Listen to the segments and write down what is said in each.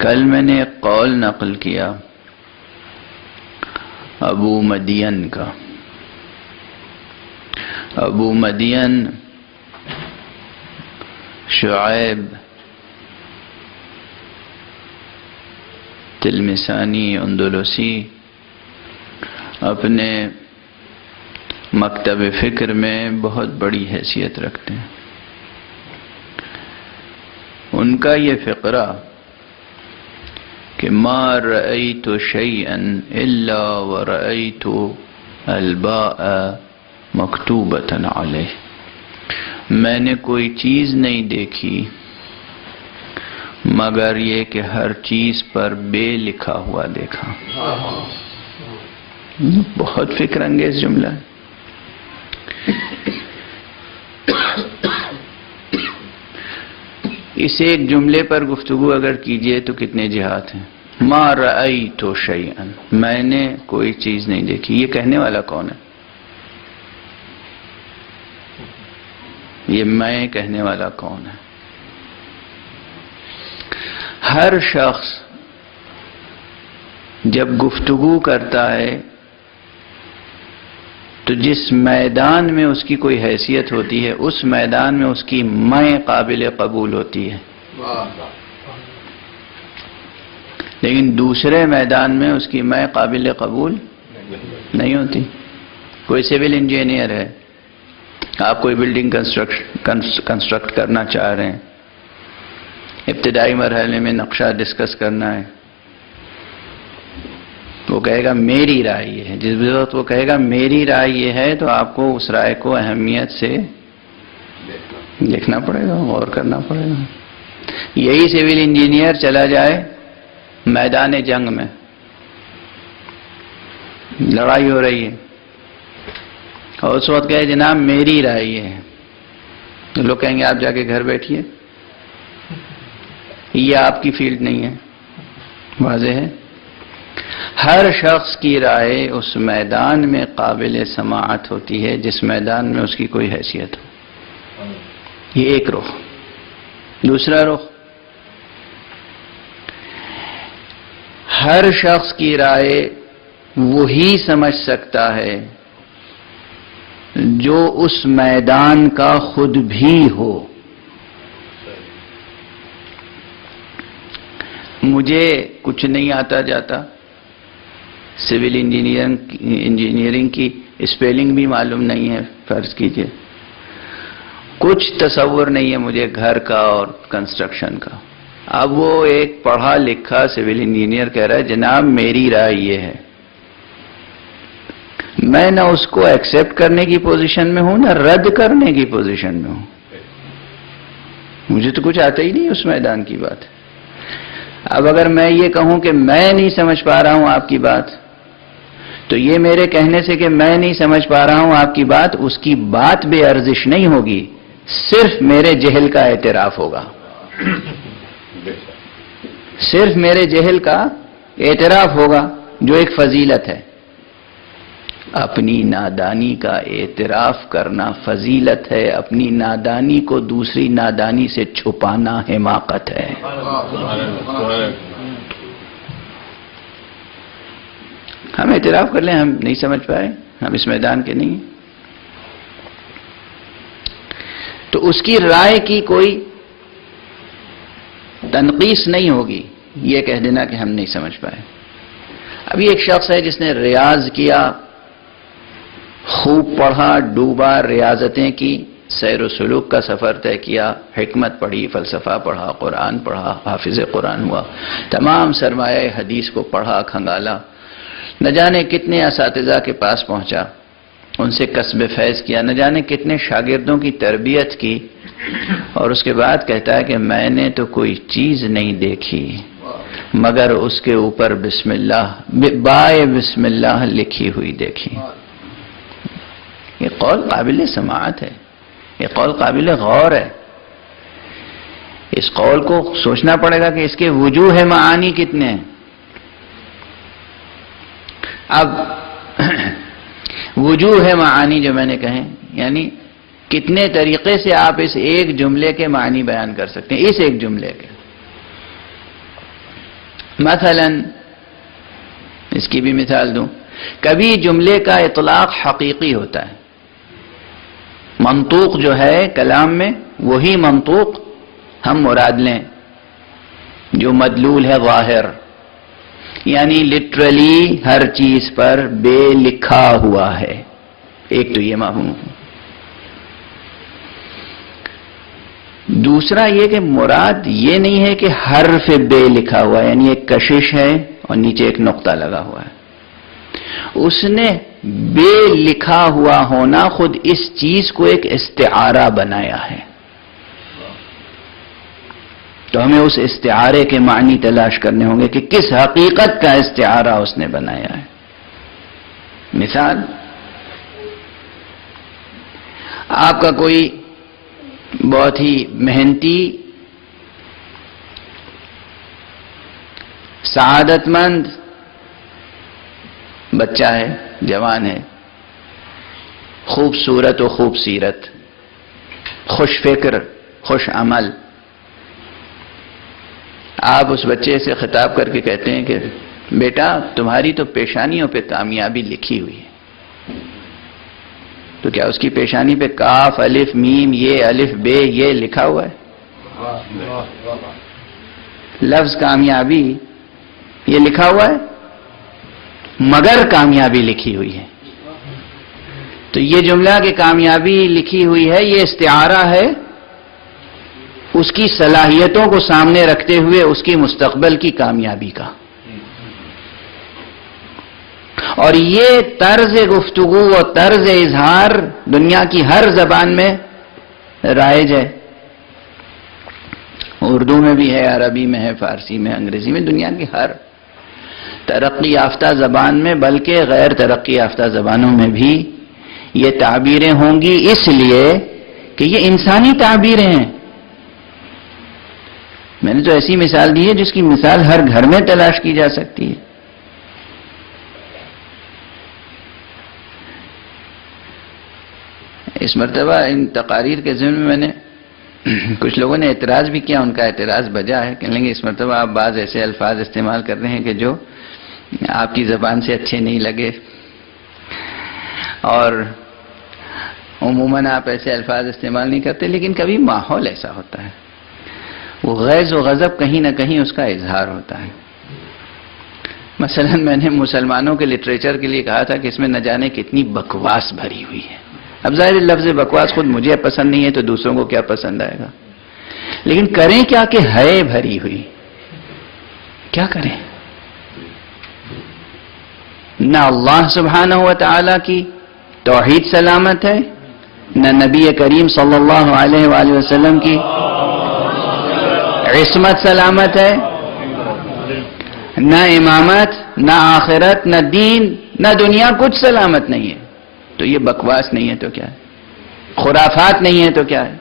کل میں نے ایک قول نقل کیا ابو مدین کا. ابو مدین شعیب تلمسانی اندلسی اپنے مکتب فکر میں بہت بڑی حیثیت رکھتے ہیں. ان کا یہ فقرہ کہ ما رأیت شیئا الا ورأیت الباء مکتوبۃ علیہ، میں نے کوئی چیز نہیں دیکھی مگر یہ کہ ہر چیز پر بے لکھا ہوا دیکھا. بہت فکر انگیز جملہ ہے. اس ایک جملے پر گفتگو اگر کیجئے تو کتنے جہات ہیں. ما رأیت شیئا، میں نے کوئی چیز نہیں دیکھی. یہ کہنے والا کون ہے؟ یہ میں کہنے والا کون ہے؟ ہر شخص جب گفتگو کرتا ہے تو جس میدان میں اس کی کوئی حیثیت ہوتی ہے اس میدان میں اس کی میں قابل قبول ہوتی ہے، لیکن دوسرے میدان میں اس کی میں قابل قبول نہیں ہوتی. کوئی سول انجینئر ہے، آپ کوئی بلڈنگ کنسٹرکٹ کرنا چاہ رہے ہیں، ابتدائی مرحلے میں نقشہ ڈسکس کرنا ہے، وہ کہے گا میری رائے یہ ہے. جس وقت وہ کہے گا میری رائے یہ ہے تو آپ کو اس رائے کو اہمیت سے دیکھنا پڑے گا، غور کرنا پڑے گا. یہی سول انجینئر چلا جائے میدان جنگ میں، لڑائی ہو رہی ہے اور اس وقت کہے جناب میری رائے یہ ہے، تو لوگ کہیں گے آپ جا کے گھر بیٹھیے، یہ آپ کی فیلڈ نہیں ہے. واضح ہے. ہر شخص کی رائے اس میدان میں قابل سماعت ہوتی ہے جس میدان میں اس کی کوئی حیثیت ہو. یہ ایک رخ. دوسرا رخ، ہر شخص کی رائے وہی سمجھ سکتا ہے جو اس میدان کا خود بھی ہو. مجھے کچھ نہیں آتا جاتا، سول انجینئرنگ کی اسپیلنگ بھی معلوم نہیں ہے فرض کیجئے، کچھ تصور نہیں ہے مجھے گھر کا اور کنسٹرکشن کا. اب وہ ایک پڑھا لکھا سول انجینئر کہہ رہا ہے جناب میری رائے یہ ہے. میں نہ اس کو ایکسپٹ کرنے کی پوزیشن میں ہوں نہ رد کرنے کی پوزیشن میں ہوں. مجھے تو کچھ آتا ہی نہیں اس میدان کی بات. اب اگر میں یہ کہوں کہ میں نہیں سمجھ پا رہا ہوں آپ کی بات، تو یہ میرے کہنے سے کہ میں نہیں سمجھ پا رہا ہوں آپ کی بات، اس کی بات بے ارزش نہیں ہوگی، صرف میرے جہل کا اعتراف ہوگا. صرف میرے جہل کا اعتراف ہوگا جو ایک فضیلت ہے. اپنی نادانی کا اعتراف کرنا فضیلت ہے، اپنی نادانی کو دوسری نادانی سے چھپانا حماقت ہے. ہم اعتراف کر لیں ہم نہیں سمجھ پائے، ہم اس میدان کے نہیں، تو اس کی رائے کی کوئی تنقیص نہیں ہوگی یہ کہہ دینا کہ ہم نہیں سمجھ پائے. ابھی ایک شخص ہے جس نے ریاض کیا، خوب پڑھا، ڈوبا، ریاضتیں کی، سیر و سلوک کا سفر طے کیا، حکمت پڑھی، فلسفہ پڑھا، قرآن پڑھا، حافظ قرآن ہوا، تمام سرمایہ حدیث کو پڑھا کھنگالا، نہ جانے کتنے اساتذہ کے پاس پہنچا، ان سے کسب فیض کیا، نہ جانے کتنے شاگردوں کی تربیت کی، اور اس کے بعد کہتا ہے کہ میں نے تو کوئی چیز نہیں دیکھی مگر اس کے اوپر بسم اللہ بائے بسم اللہ لکھی ہوئی دیکھی. یہ قول قابل سماعت ہے، یہ قول قابل غور ہے. اس قول کو سوچنا پڑے گا کہ اس کے وجوہ معانی کتنے ہیں. اب وجوہ معانی جو میں نے کہے، یعنی کتنے طریقے سے آپ اس ایک جملے کے معنی بیان کر سکتے ہیں. اس ایک جملے کے مثلا اس کی بھی مثال دوں، کبھی جملے کا اطلاق حقیقی ہوتا ہے، منطوق جو ہے کلام میں وہی منطوق ہم مراد لیں جو مدلول ہے ظاہر، یعنی لٹرلی ہر چیز پر بے لکھا ہوا ہے، ایک تو یہ مفہوم۔ دوسرا یہ کہ مراد یہ نہیں ہے کہ حرف بے لکھا ہوا ہے، یعنی ایک کشش ہے اور نیچے ایک نقطہ لگا ہوا ہے، اس نے بے لکھا ہوا ہونا خود اس چیز کو ایک استعارہ بنایا ہے، تو ہمیں اس استعارے کے معنی تلاش کرنے ہوں گے کہ کس حقیقت کا استعارہ اس نے بنایا ہے۔ مثال، آپ کا کوئی بہت ہی محنتی سعادت مند بچہ ہے، جوان ہے، خوبصورت و خوب سیرت، خوش فکر، خوش عمل، آپ اس بچے سے خطاب کر کے کہتے ہیں کہ بیٹا تمہاری تو پیشانیوں پہ کامیابی لکھی ہوئی ہے، تو کیا اس کی پیشانی پہ کاف الف میم یہ الف بے یہ لکھا ہوا ہے؟ لفظ کامیابی یہ لکھا ہوا ہے، مگر کامیابی لکھی ہوئی ہے۔ تو یہ جملہ کہ کامیابی لکھی ہوئی ہے یہ استعارہ ہے اس کی صلاحیتوں کو سامنے رکھتے ہوئے اس کی مستقبل کی کامیابی کا، اور یہ طرز گفتگو و طرز اظہار دنیا کی ہر زبان میں رائج ہے، اردو میں بھی ہے، عربی میں ہے، فارسی میں، انگریزی میں، دنیا کی ہر ترقی یافتہ زبان میں، بلکہ غیر ترقی یافتہ زبانوں میں بھی یہ تعبیریں ہوں گی، اس لیے کہ یہ انسانی تعبیریں ہیں۔ میں نے تو ایسی مثال دی ہے جس کی مثال ہر گھر میں تلاش کی جا سکتی ہے۔ اس مرتبہ ان تقاریر کے ضمن میں نے کچھ لوگوں نے اعتراض بھی کیا، ان کا اعتراض بجا ہے، کہنے لگے اس مرتبہ آپ بعض ایسے الفاظ استعمال کر رہے ہیں کہ جو آپ کی زبان سے اچھے نہیں لگے، اور عموماً آپ ایسے الفاظ استعمال نہیں کرتے، لیکن کبھی ماحول ایسا ہوتا ہے، وہ غیظ و غضب کہیں نہ کہیں اس کا اظہار ہوتا ہے۔ مثلا میں نے مسلمانوں کے لٹریچر کے لیے کہا تھا کہ اس میں نہ جانے کتنی بکواس بھری ہوئی ہے۔ اب ظاہر لفظ بکواس خود مجھے پسند نہیں ہے تو دوسروں کو کیا پسند آئے گا، لیکن کریں کیا کہ ہے بھری ہوئی، کیا کریں؟ نہ اللہ سبحانہ و تعالی کی توحید سلامت ہے، نہ نبی کریم صلی اللہ علیہ وآلہ وسلم کی عصمت سلامت ہے، نہ امامت، نہ آخرت، نہ دین، نہ دنیا، کچھ سلامت نہیں ہے۔ تو یہ بکواس نہیں ہے تو کیا ہے؟ خرافات نہیں ہے تو کیا ہے؟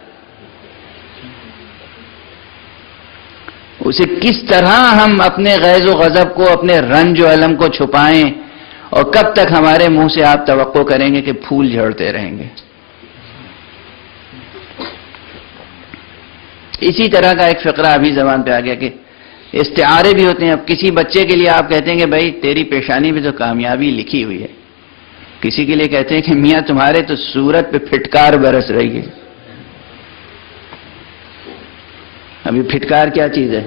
اسے کس طرح ہم اپنے غیظ و غضب کو، اپنے رنج و الم کو چھپائیں، اور کب تک ہمارے منہ سے آپ توقع کریں گے کہ پھول جھڑتے رہیں گے؟ اسی طرح کا ایک فقرہ ابھی زبان پہ آ گیا کہ استعارے بھی ہوتے ہیں۔ اب کسی بچے کے لیے آپ کہتے ہیں کہ بھائی تیری پیشانی پہ تو کامیابی لکھی ہوئی ہے، کسی کے لیے کہتے ہیں کہ میاں تمہارے تو صورت پہ پھٹکار برس رہی ہے۔ ابھی پھٹکار کیا چیز ہے؟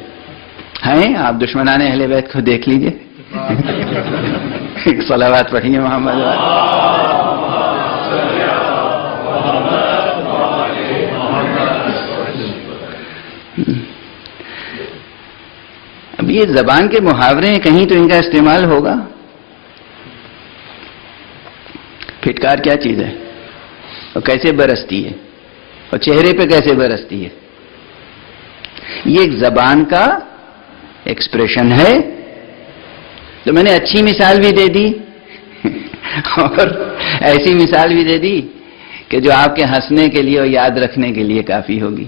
ہیں آپ دشمنان اہل بیت کو دیکھ لیجئے، ایک صلوات پڑھیے محمد اب یہ زبان کے محاورے ہیں، کہیں تو ان کا استعمال ہوگا۔ پھٹکار کیا چیز ہے اور کیسے برستی ہے اور چہرے پہ کیسے برستی ہے؟ یہ ایک زبان کا ایکسپریشن ہے۔ تو میں نے اچھی مثال بھی دے دی اور ایسی مثال بھی دے دی کہ جو آپ کے ہنسنے کے لیے اور یاد رکھنے کے لیے کافی ہوگی۔